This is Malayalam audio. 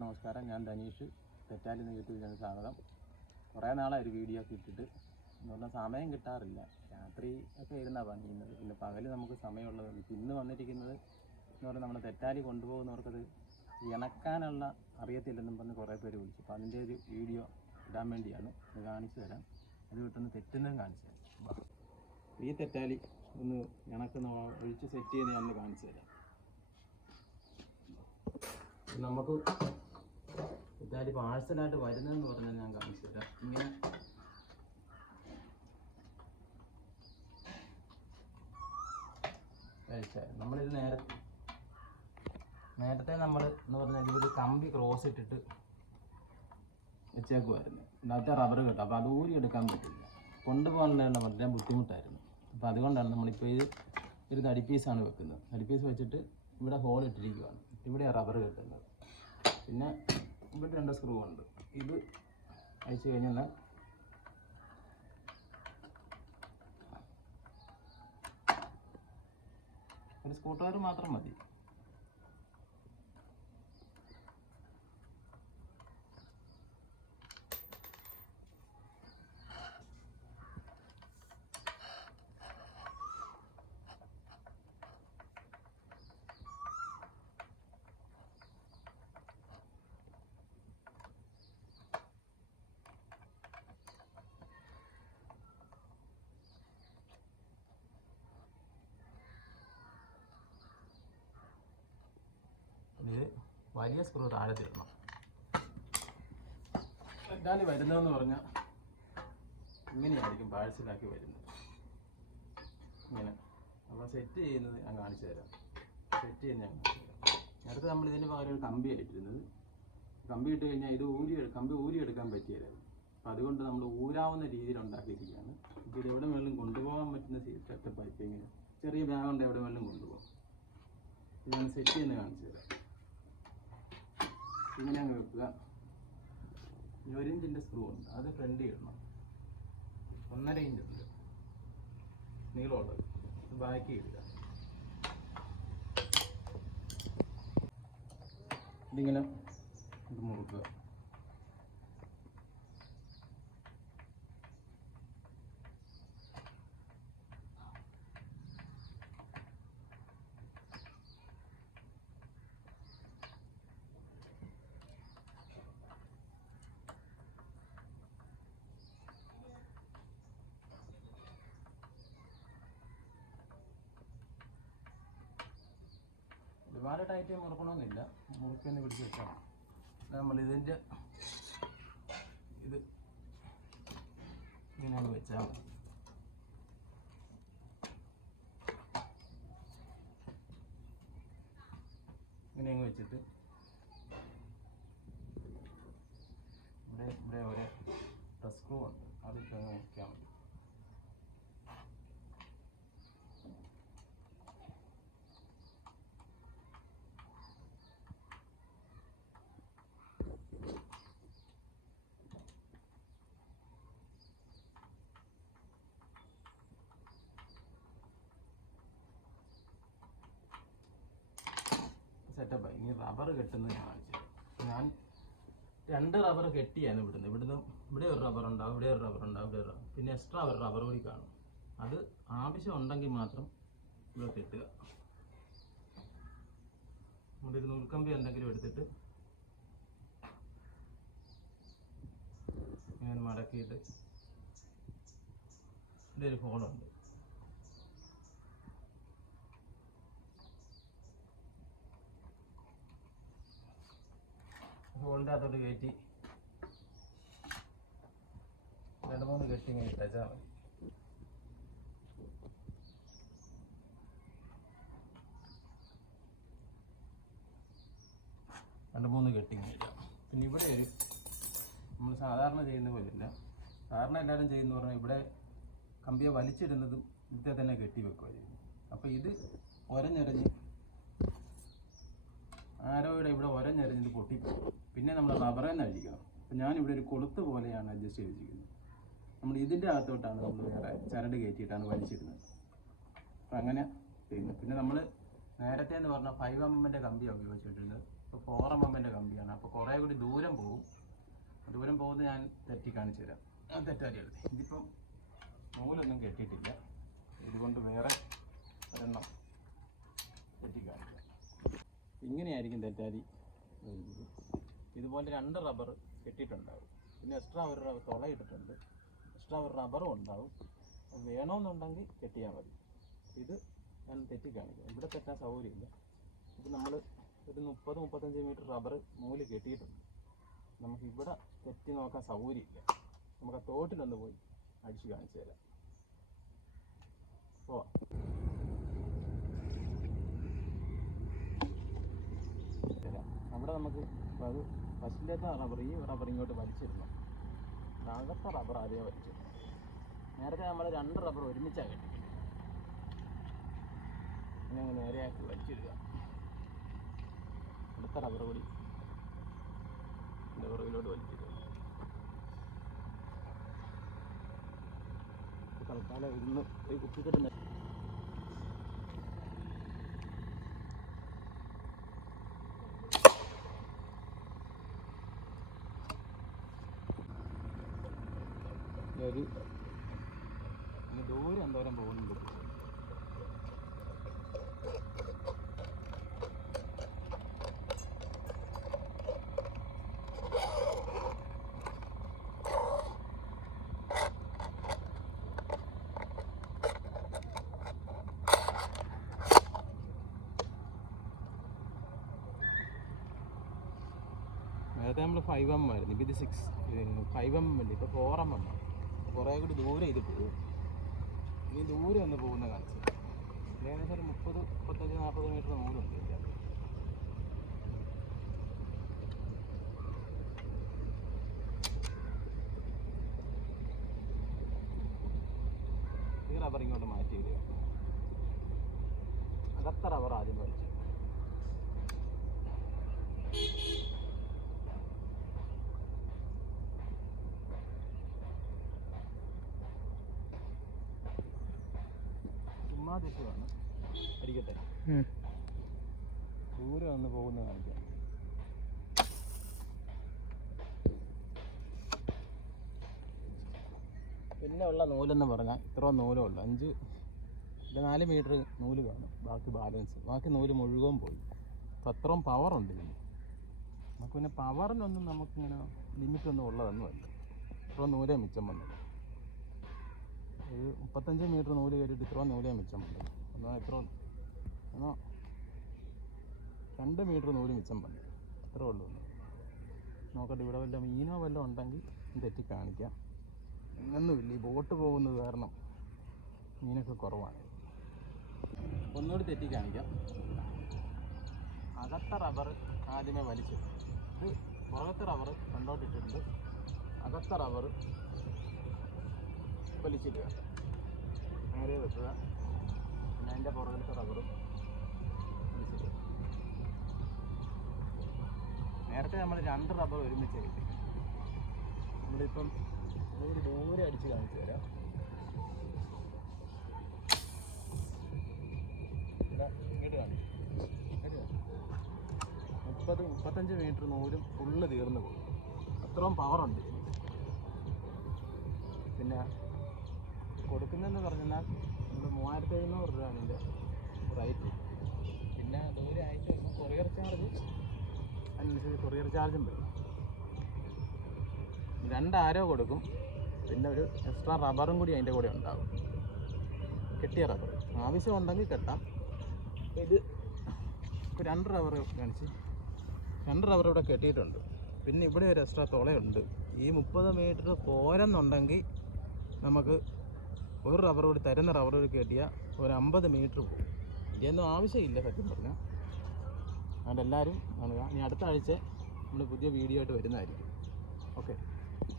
നമസ്കാരം, ഞാൻ ധനീഷ്. തെറ്റാലി എന്ന യൂട്യൂബ് ചാനൽ സ്വാഗതം. കുറേ നാളായി ഒരു വീഡിയോ ഒക്കെ ഇട്ടിട്ട് എന്ന് പറഞ്ഞാൽ സമയം കിട്ടാറില്ല. രാത്രി ഒക്കെ ഇരുന്നാണ് പണിയുന്നത്, പിന്നെ പകൽ നമുക്ക് സമയമുള്ളത്. ഇന്ന് വന്നിരിക്കുന്നത് എന്ന് പറഞ്ഞാൽ നമ്മൾ തെറ്റാലി കൊണ്ടുപോകുന്നവർക്കത് ഇണക്കാനുള്ള അറിയത്തില്ലെന്നും പറഞ്ഞ് കുറേ പേര് വിളിച്ചു. അപ്പോൾ അതിൻ്റെ ഒരു വീഡിയോ ഇടാൻ വേണ്ടിയാണ്. അത് കാണിച്ചു തരാം. അത് വിട്ടൊന്ന് തെറ്റുന്നതും കാണിച്ചു തരാം. ഈ തെറ്റാലി ഒന്ന് ഇണക്കുന്ന ഒഴിച്ച് സെറ്റ് ചെയ്യുന്ന ഞാൻ കാണിച്ചു തരാം. നമുക്ക് തെറ്റാലി പാഴ്സലായിട്ട് വരുന്നതെന്ന് പറഞ്ഞാൽ ഞാൻ കാണിച്ചു തരാം. ഇങ്ങനെ നമ്മളിത് നേരത്തെ നമ്മൾ എന്ന് പറഞ്ഞാൽ ഇതൊരു കമ്പി ക്രോസ് ഇട്ടിട്ട് വെച്ചേക്കുമായിരുന്നു. ഇതിനകത്ത് റബ്ബർ കിട്ടും. അപ്പോൾ അത് ഊരിയെടുക്കാൻ പറ്റില്ല, കൊണ്ടുപോകാനുള്ള വളരെ ബുദ്ധിമുട്ടായിരുന്നു. അപ്പോൾ അതുകൊണ്ടാണ് നമ്മളിപ്പോൾ ഒരു തടി പീസാണ് വെക്കുന്നത്. തടി പീസ് വെച്ചിട്ട് ഇവിടെ ഹോൾ ഇട്ടിരിക്കുകയാണ്. ഇവിടെ റബ്ബർ കിട്ടുന്നത്. പിന്നെ ഇവിടെ 2 സ്ക്രൂ ഉണ്ട്. ഇത് അയച്ചു കഴിഞ്ഞാൽ ഒരു സ്ക്രൂ ഡ്രൈവർ മാത്രം മതി. ഇത് വലിയ സ്ക്രൂ താഴെ തീരണം. തെറ്റാലി വരുന്നതെന്ന് പറഞ്ഞാൽ ഇങ്ങനെയായിരിക്കും പാഴ്സലാക്കി വരുന്നത്. ഇങ്ങനെ അപ്പോൾ സെറ്റ് ചെയ്യുന്നത് ഞാൻ കാണിച്ചു തരാം. സെറ്റ് ചെയ്യുന്നത് ഞാൻ കാണിച്ചു തരാം. നേരത്തെ നമ്മൾ ഇതിന് പകരം ഒരു കമ്പി ആയിട്ടിരുന്നത്. കമ്പി ഇട്ട് കഴിഞ്ഞാൽ ഇത് കമ്പി ഊരിയെടുക്കാൻ പറ്റിയായിരുന്നു. അപ്പോൾ അതുകൊണ്ട് നമ്മൾ ഊരാവുന്ന രീതിയിൽ ഉണ്ടാക്കിയിരിക്കുകയാണ്. ഇപ്പോൾ ഇത് എവിടെ വേണമെങ്കിലും കൊണ്ടുപോകാൻ പറ്റുന്ന സെറ്റപ്പ് ആയിട്ട് ഇങ്ങനെ ചെറിയ ബാഗ് കൊണ്ട് എവിടെ വേണമെങ്കിലും കൊണ്ടുപോകാം. ഞാൻ സെറ്റ് ചെയ്യുന്നത് കാണിച്ചു തരാം. ഇങ്ങനെ അങ്ങ് വെക്കുക. 1 ഇഞ്ചിൻ്റെ സ്ക്രൂ ഉണ്ട്, അത് ഫ്രണ്ട് ഇടണം. 1.5 ഇഞ്ച് ഉണ്ട് നീളമുള്ളത്, ബാക്കി ഇടുക. ഇതിങ്ങനെ ഇത് മുറുക്കുക. ഒരുപാട് ടൈറ്റ് മുറുക്കണമെന്നില്ല, മുറുക്കൊന്ന് പിടിച്ച് വെച്ചാൽ നമ്മളിതിൻ്റെ ഇത് ഇങ്ങനെയാണ് വെച്ചാൽ മതി. ഇങ്ങനെ അങ്ങ് വെച്ചിട്ട് ഇവിടെ ഒരു സ്ക്രൂ ഉണ്ട്, അതിട്ട് അങ്ങ് വയ്ക്കാൻ മതി. സെറ്റപ്പായി. ഇനി റബ്ബർ കെട്ടുന്നത് ഞാൻ കാണിച്ചത്. ഞാൻ 2 റബ്ബർ കെട്ടിയാണ് ഇവിടുന്ന് ഇവിടെ ഒരു റബ്ബർ ഉണ്ടാവും, ഇവിടെ ഒരു റബ്ബർ ഉണ്ടാവും, ഇവിടെ ഒരു പിന്നെ എക്സ്ട്രാ ഒരു റബ്ബർ കൂടി കാണും. അത് ആവശ്യമുണ്ടെങ്കിൽ മാത്രം ഇവിടെ കെട്ടുക. നമ്മളൊരു നൂൽക്കമ്പി എന്തെങ്കിലും എടുത്തിട്ട് ഇങ്ങനെ മടക്കിയിട്ട് ഇവിടെ ഒരു ഹോളുണ്ട്. ഹോളിൻ്റെ അകത്തോട്ട് കയറ്റി 2-3 കെട്ടി ഇങ്ങനെ ഇട്ടാൽ മതി. രണ്ട് മൂന്ന് കെട്ടി ഇങ്ങനെ ഇടാം. പിന്നെ ഇവിടെ നമ്മൾ സാധാരണ ചെയ്യുന്ന പോലെയല്ല. സാധാരണ എല്ലാവരും ചെയ്യുന്ന പറഞ്ഞാൽ ഇവിടെ കമ്പിയെ വലിച്ചിടുന്നതും ഇവിടുത്തെ തന്നെ കെട്ടി വെക്കുക ചെയ്യുന്നു. അപ്പോൾ ഇത് ഒരഞ്ഞെറിഞ്ഞ് ആരോയുടെ ഇവിടെ ഒരഞ്ഞെറിഞ്ഞിട്ട് പൊട്ടിപ്പോകും. പിന്നെ നമ്മൾ റബ്ബറിൽ നിന്ന് അഴിക്കണം. അപ്പോൾ ഞാനിവിടെ ഒരു കൊളുത്ത് പോലെയാണ് അഡ്ജസ്റ്റ് ചെയ്തിരിക്കുന്നത്. നമ്മൾ ഇതിൻ്റെ അകത്തോട്ടാണ് നമ്മൾ വേറെ ചരട് കയറ്റിയിട്ടാണ് വലിച്ചിടുന്നത്. അപ്പം അങ്ങനെ ചെയ്യുന്നത്. പിന്നെ നമ്മൾ നേരത്തെ എന്ന് പറഞ്ഞാൽ 5 mm കമ്പിയാണ് ഉപയോഗിച്ചിട്ടുണ്ട്. ഇപ്പോൾ 4 mm കമ്പിയാണ്. അപ്പോൾ കുറേ കൂടി ദൂരം പോകും. ദൂരം പോകുന്നത് ഞാൻ തെറ്റി കാണിച്ചു തരാം. ആ തെറ്റാരിയാണ്. ഇതിപ്പം നൂലൊന്നും കെട്ടിയിട്ടില്ല. ഇതുകൊണ്ട് വേറെ ഒരെണ്ണം തെറ്റി കാണിക്കാം. ഇങ്ങനെയായിരിക്കും തെറ്റാരി. ഇതുപോലെ 2 റബ്ബർ കെട്ടിയിട്ടുണ്ടാവും. പിന്നെ എക്സ്ട്രാ ഒരു തുള ഇട്ടിട്ടുണ്ട്. എക്സ്ട്രാ ഒരു റബ്ബറും ഉണ്ടാവും. വേണമെന്നുണ്ടെങ്കിൽ കെട്ടിയാൽ മതി. ഇത് ഞാൻ തെറ്റി കാണിക്കാം. ഇവിടെ തെറ്റാൻ സൗകര്യമില്ല. ഇത് നമ്മൾ ഒരു 30-35 മീറ്റർ റബ്ബർ നൂല് കെട്ടിയിട്ടുണ്ട്. നമുക്കിവിടെ തെറ്റി നോക്കാൻ സൗകര്യമില്ല. നമുക്ക് ആ തോട്ടിലൊന്ന് പോയി അടിച്ച് കാണിച്ചു തരാം. ഓ അവിടെ നമുക്ക് അത് ഫസ്റ്റിലത്തെ റബ്ബർ, ഈ റബ്ബർ ഇങ്ങോട്ട് വലിച്ചിരുന്നു. അകത്തെ റബ്ബർ ആദ്യം വലിച്ചിരുന്നു. നേരത്തെ നമ്മൾ 2 റബ്ബർ ഒരുമിച്ചാണ് കെട്ടിക്കുന്നത്. പിന്നെ അങ്ങ് നേരെയാക്കി വലിച്ചിടുക. അടുത്ത റബ്ബർ കൂടി പുറകിലോട്ട് വലിച്ചിടുക. തൽക്കാലം ഇരുന്ന് ഒരു കുത്തിക്കെട്ടുന്ന ഒരു ദൂരം എന്തോരം പോകുന്നുണ്ട്. നേരത്തെ നമ്മൾ 5 mm ആയിരുന്നു. ഇപ്പോൾ ഇത് 5 mm അല്ലേ, ഇപ്പോൾ 4 mm ആണ്. കുറേ കൂടി ദൂരം ഇത് പോകും. ഇനി ദൂരം ഒന്ന് പോകുന്ന കാണിച്ചു. ഏകദേശം ഒരു 30-35-40 മീറ്റർ നൂലുണ്ട് ഇതിൻ്റെ അത്. ഈ റബ്ബർ ഇങ്ങോട്ട് മാറ്റി വരിക. അകത്ത റബ്ബർ ആദ്യം വലിച്ചു. ദിശയാണ് അടിക്കട്ടെ. ദൂരം ഒന്ന് പോകുന്ന കാണിക്കാം. പിന്നെ ഉള്ള നൂലെന്ന് പറഞ്ഞാൽ ഇത്ര നൂലേ ഉള്ളൂ. 4 മീറ്റർ നൂല് കാണും. ബാക്കി ബാലൻസ്, ബാക്കി നൂല് മുഴുവൻ പോയി. അപ്പോൾ അത്രയും പവറുണ്ട് ഇതിന്. നമുക്ക് പിന്നെ പവറിനൊന്നും നമുക്കിങ്ങനെ ലിമിറ്റൊന്നും ഉള്ളതൊന്നുമല്ല. ഇത്ര നൂലേ മിച്ചം വന്നത്. ഒരു 35 മീറ്റർ നൂല് കയറിയിട്ട് ഇത്ര നൂലേ മിച്ചം വന്നത്. എന്നാൽ 2 മീറ്റർ നൂല് മിച്ചം വന്നു. ഇത്രേ ഉള്ളൂ. നോക്കട്ടെ, ഇവിടെ വല്ല മീനോ വല്ലതും ഉണ്ടെങ്കിൽ തെറ്റി കാണിക്കാം. ഒന്നുമില്ല, ഈ ബോട്ട് പോകുന്നത് കാരണം മീനൊക്കെ കുറവാണ്. ഒന്നുകൂടി തെറ്റി കാണിക്കാം. അകത്ത റബ്ബർ ആദ്യമേ വലിച്ചു. ഇത് പുറകത്തെ റബ്ബർ കണ്ടോട്ടിട്ടുണ്ട്. അകത്ത റബ്ബർ വലിച്ചിടുക. നേരെ വെക്കുക. പിന്നെ അതിൻ്റെ പുറകിലത്തെ റബ്ബറും വലിച്ചിടുക. നേരത്തെ നമ്മൾ 2 റബ്ബർ ഒരുമിച്ച് കിട്ടി. നമ്മളിപ്പം ഒരു ദൂരെ അടിച്ച് കാണിച്ചു തരാം. 30-35 മീറ്റർ നൂലും ഫുള്ള് തീർന്നു പോകും. അത്രയും പവറുണ്ട്. പിന്നെ കൊടുക്കുന്നതെന്ന് പറഞ്ഞാൽ നമ്മൾ 3700 രൂപയാണ് ഇതിൻ്റെ റേറ്റ്. പിന്നെ ദൂരെ അയച്ചു വരുമ്പോൾ കൊറിയർ ചാർജ് അതിനനുസരിച്ച് കൊറിയർ ചാർജും വരും. 2 ആരോ കൊടുക്കും. പിന്നെ ഒരു എക്സ്ട്രാ റബ്ബറും കൂടി അതിൻ്റെ കൂടെ ഉണ്ടാകും. കെട്ടിയ റബ്ബർ ആവശ്യമുണ്ടെങ്കിൽ കെട്ടാം. ഇത് ഇപ്പോൾ 2 റബ്ബർ കാണിച്ച് 2 റബ്ബർ ഇവിടെ കെട്ടിയിട്ടുണ്ട്. പിന്നെ ഇവിടെ ഒരു എക്സ്ട്രാ തുളയുണ്ട്. ഈ 30 മീറ്റർ പോരെന്നുണ്ടെങ്കിൽ നമുക്ക് ഒരു റബ്ബർ കൂടി, തരുന്ന റബ്ബർ കൂടി കെട്ടിയാൽ ഒരു 50 മീറ്റർ പോകും. ഇതൊന്നും ആവശ്യമില്ല സത്യം പറഞ്ഞാൽ. അതുകൊണ്ട് എല്ലാവരും കാണുക. ഇനി അടുത്ത ആഴ്ച നമ്മൾ പുതിയ വീഡിയോ ആയിട്ട് വരുന്നതായിരിക്കും. ഓക്കെ.